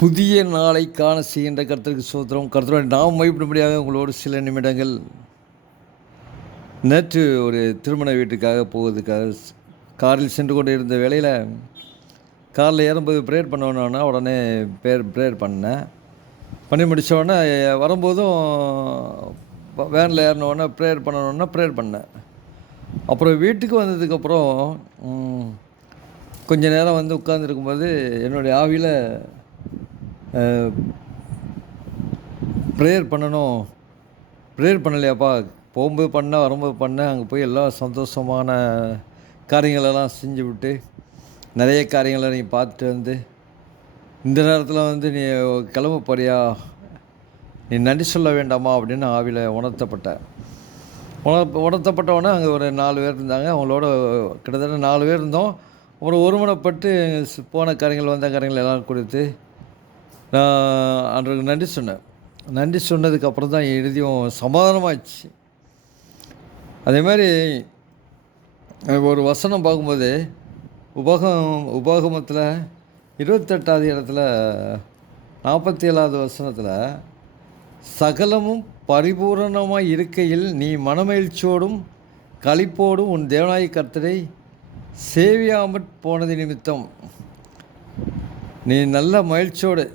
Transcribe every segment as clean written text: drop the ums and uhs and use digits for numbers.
புதிய நாளை காண செய்கின்ற கர்த்தருக்கு ஸ்தோத்திரம். கர்த்தருடைய நாம் மைப்படும்படியாக உங்களோடு சில நிமிடங்கள். நேற்று ஒரு திருமண வீட்டுக்காக போவதுக்காக காரில் சென்று கொண்டு இருந்த வேளையில் காரில் ஏறும்போது ப்ரேயர் பண்ணணுன்னா உடனே ப்ரேயர் பண்ணேன். பண்ணி முடித்த உடனே வரும்போதும் வேனில் ஏறினோடனே ப்ரேயர் பண்ணணுன்னா ப்ரேயர் பண்ணேன். அப்புறம் வீட்டுக்கு வந்ததுக்கப்புறம் கொஞ்சம் நேரம் வந்து உட்கார்ந்துருக்கும்போது என்னுடைய ஆவியில் ப்ரேயர் பண்ணணும், ப்ரேயர் பண்ணலையாப்பா, போகும்போது பண்ணேன், வரும்போது பண்ணேன், அங்கே போய் எல்லாம் சந்தோஷமான காரியங்களெல்லாம் செஞ்சு விட்டு நிறைய காரியங்களை நீ பார்த்துட்டு வந்து இந்த நேரத்தில் வந்து நீ கிளம்ப போறியா, நீ நன்றி சொல்ல வேண்டாமா அப்படின்னு ஆவியில் உணர்த்தப்பட்டேன். உணர்த்தப்பட்டவுடனே அங்கே ஒரு 4 பேர் இருந்தாங்க. அவங்களோட கிட்டத்தட்ட 4 பேர் இருந்தோம். அப்புறம் ஒருமனப்பட்டு போன காரியங்கள் வந்த காரியங்கள் எல்லாம் குறித்து நான் அன்றைக்கு நன்றி சொன்னேன். நன்றி சொன்னதுக்கப்புறம் தான் இறுதியும் சமாதானமாகிடுச்சு. அதே மாதிரி ஒரு வசனம் பார்க்கும்போது உபாகமத்தில் 28வது இடத்துல 47வது வசனத்தில் சகலமும் பரிபூரணமாக இருக்கையில் நீ மனமகிழ்ச்சியோடும் களிப்போடும் உன் தேவனாய கர்த்தரை சேவியாமற் போனது நிமித்தம், நீ நல்ல மகிழ்ச்சியோடு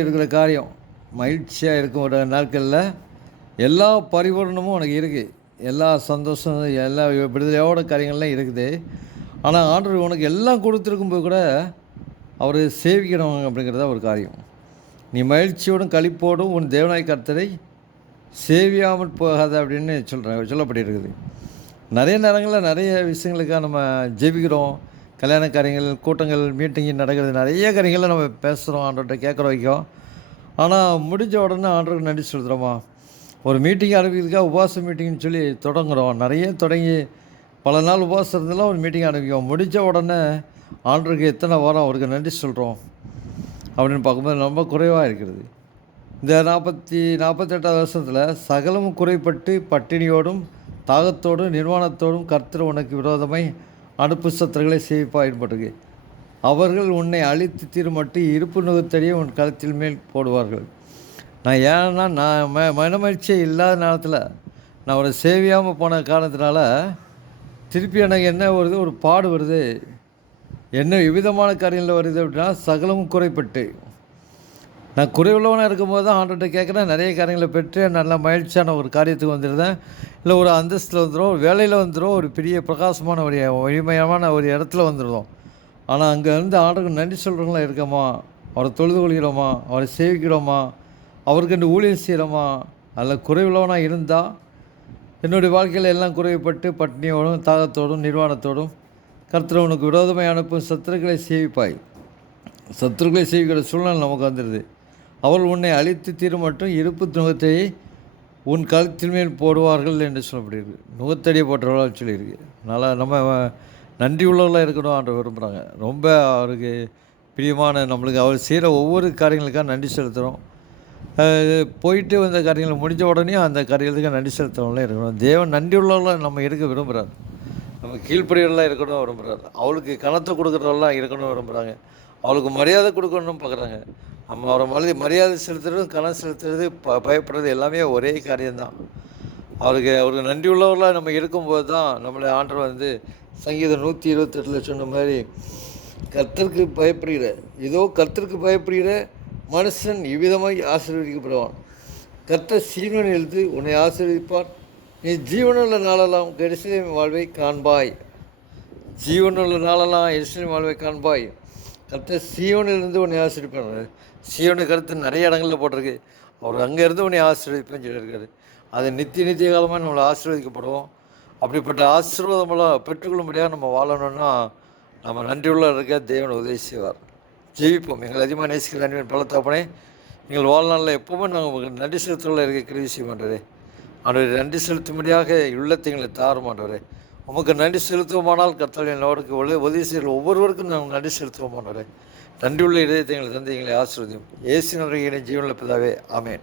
இருக்கிற காரியம், மகிழ்ச்சியாக இருக்கும் ஒரு நாட்களில் எல்லா பரிபூரணமும் உனக்கு இருக்குது, எல்லா சந்தோஷம், எல்லா விடுதலையோட காரியங்கள்லாம் இருக்குது. ஆனால் ஆண்டவர் உனக்கு எல்லாம் கொடுத்துருக்கும்போது கூட அவர் சேவிக்கணும் அப்படிங்கிறத ஒரு காரியம். நீ மகிழ்ச்சியோடும் களிப்போடும் உன் தேவனாய கர்த்தரை சேவியாமல் போகாத அப்படின்னு சொல்லப்பட்டிருக்குது. நிறைய நேரங்களில் நிறைய விஷயங்களுக்காக நம்ம ஜெபிக்கிறோம். கல்யாண காரியங்கள், கூட்டங்கள், மீட்டிங்கு நடக்கிறது, நிறைய காரியங்களில் நம்ம பேசுகிறோம், ஆண்டவர்கிட்ட கேட்குற வைக்கும். ஆனால் முடிஞ்ச உடனே ஆண்டவருக்கு நன்றி சொல்கிறோமா? ஒரு மீட்டிங் ஆரம்பிக்கிறதுக்காக உபவாச மீட்டிங்னு சொல்லி தொடங்குகிறோம். நிறைய தொடங்கி பல நாள் உபவாசம் இருந்தாலும் ஒரு மீட்டிங் ஆரம்பிக்கும். முடித்த உடனே ஆண்டவருக்கு எத்தனை வாரம் அவருக்கு நன்றி சொல்கிறோம் அப்படின்னு பார்க்கும்போது ரொம்ப குறைவாக இருக்கிறது. இந்த 48வது வருஷத்தில் சகலமும் குறைப்பட்டு பட்டினியோடும் தாகத்தோடும் நிர்வாணத்தோடும் கர்த்தர் உனக்கு விரோதமாய் அனுப்பு சத்துருக்களை சேவிப்பாயின்பட்டிருக்கு. அவர்கள் உன்னை அழித்து தீர்மட்டு இருப்பு நுகத்தடியே உன் கழுத்தில் மேல் போடுவார்கள். நான் ஏன்னா நான் மனமகிழ்ச்சியே இல்லாத நேரத்தில் நான் ஒரு சேவியாமல் போன காரணத்தினால திருப்பி எனக்கு என்ன வருது, ஒரு பாடு வருது. என்ன விவிதமான காரியங்களில் வருது அப்படின்னா சகலமும் குறைப்பட்டு, நான் குறைவுள்ளவனாக இருக்கும்போது தான் ஆண்டவர்கிட்ட கேட்குறேன். நிறைய காரியங்களை பெற்று நல்ல மகிழ்ச்சியான ஒரு காரியத்துக்கு வந்துடுறேன். இல்லை ஒரு அந்தஸ்தில் வந்துடும், ஒரு வேலையில் வந்துடும், ஒரு பெரிய பிரகாசமான ஒரு வலிமையான ஒரு இடத்துல வந்துடுவோம். ஆனால் அங்கே இருந்து ஆண்டவருக்கு நன்றி சொல்கிறவங்களாம் இருக்கோமா, அவரை தொழுது கொள்கிறோமா, அவரை சேவிக்கிறோமா, அவருக்கு என்று ஊழியம் செய்கிறோமா? அதில் குறைவுள்ளவனாக இருந்தால் என்னுடைய வாழ்க்கையில் எல்லாம் குறைவுபட்டு பட்டினியோடும் தாகத்தோடும் நிர்வாணத்தோடும் கர்த்தர் உனக்கு விரோதமாக அனுப்பும் சத்துருக்களை சேவிப்பாய். சத்துருக்களை சேவிக்கிற சூழ்நிலை நமக்கு வந்துடுது. அவர்கள் உன்னை அழித்து தீரும் மட்டும் இருப்பு நுகத்தை உன் கழுத்தின் மேல் போடுவார்கள் என்று சொல்லப்படுகிறது. நுகத்தடியை போட்டவர்களாக சொல்லியிருக்கு. அதனால் நம்ம நன்றி உள்ளவர்களாக இருக்கணும் ஆண்டு விரும்புகிறாங்க. ரொம்ப அவருக்கு பிரியமான நம்மளுக்கு அவர் செய்கிற ஒவ்வொரு காரியங்களுக்காக நன்றி செலுத்துகிறோம். போயிட்டு வந்த காரியங்கள் முடிஞ்ச உடனே அந்த காரியத்துக்கு நன்றி செலுத்துறவங்களாம் இருக்கணும். தேவன் நன்றி உள்ளவர்களாக நம்ம இருக்க விரும்புகிறார். நம்ம கீழ்ப்படியெல்லாம் இருக்கணும் விரும்புகிறார். அவளுக்கு கனத்தை கொடுக்குறவெல்லாம் இருக்கணும் விரும்புகிறாங்க. அவளுக்கு மரியாதை கொடுக்கணும்னு பார்க்குறாங்க. நம்ம அவரை மரியாதை செலுத்துறது, கனம் செலுத்துறது, பயப்படுறது எல்லாமே ஒரே காரியம்தான். அவருக்கு நன்றி உள்ளவர்களாக நம்ம இருக்கும்போது தான் நம்மளை ஆண்டவர் வந்து சங்கீதம் 128 சொன்ன மாதிரி கர்த்தருக்கு பயப்படுகிற மனுஷன் இவ்விதமாய் ஆசீர்வதிக்கப்படுவான். கர்த்தர் சீயோனில் எழுந்து உன்னை ஆசீர்வதிப்பார். நீ ஜீவனுள்ள நாளெல்லாம் எருசலேம் வாழ்வை காண்பாய். கர்த்தர் சீயோனிலிருந்து உன்னை ஆசீர்வதிப்பார். சீயோனு கருத்து நிறைய இடங்களில் போட்டிருக்கு. அவர் அங்கேருந்து உன்னை ஆசீர்வதிப்பேன்னு சொல்லியிருக்காரு. அது நித்திய காலமாக நம்மளை ஆசீர்வதிக்கப்படுவோம். அப்படிப்பட்ட ஆசீர்வாதமெல்லாம் பெற்றுக்கொள்ளும்படியாக நம்ம வாழணும்னா நம்ம நன்றியுள்ள இருக்க தேவன் உதவி செய்வார். ஜெயிப்போம். எங்கள் அதிகமாக நேசிக்கிற அன்பின் பலத்தாப்பனே, எங்கள் வாழ்நாளில் எப்போவுமே நாங்கள் உங்களுக்கு நன்றி செலுத்துள்ள இருக்க கிருபை செய்ய மாட்டோரே. ஆண்டவரே, நன்றி செலுத்தும்படியாக உள்ளத்தை எங்களை தார மாட்டோரே. உமக்கு நன்றி செலுத்துவோமானால் கர்த்தர் என்னோடக்கு உதவி செய்கிற ஒவ்வொருவருக்கும் நாங்கள் நன்றி செலுத்துவோம் மாட்டோரே. நன்றியுள்ள இதயத்தை எங்களை தந்தை எங்களை ஆசீர்வதியும். இயேசுவின் ஜீவனுள்ள பிதாவே, ஆமென்.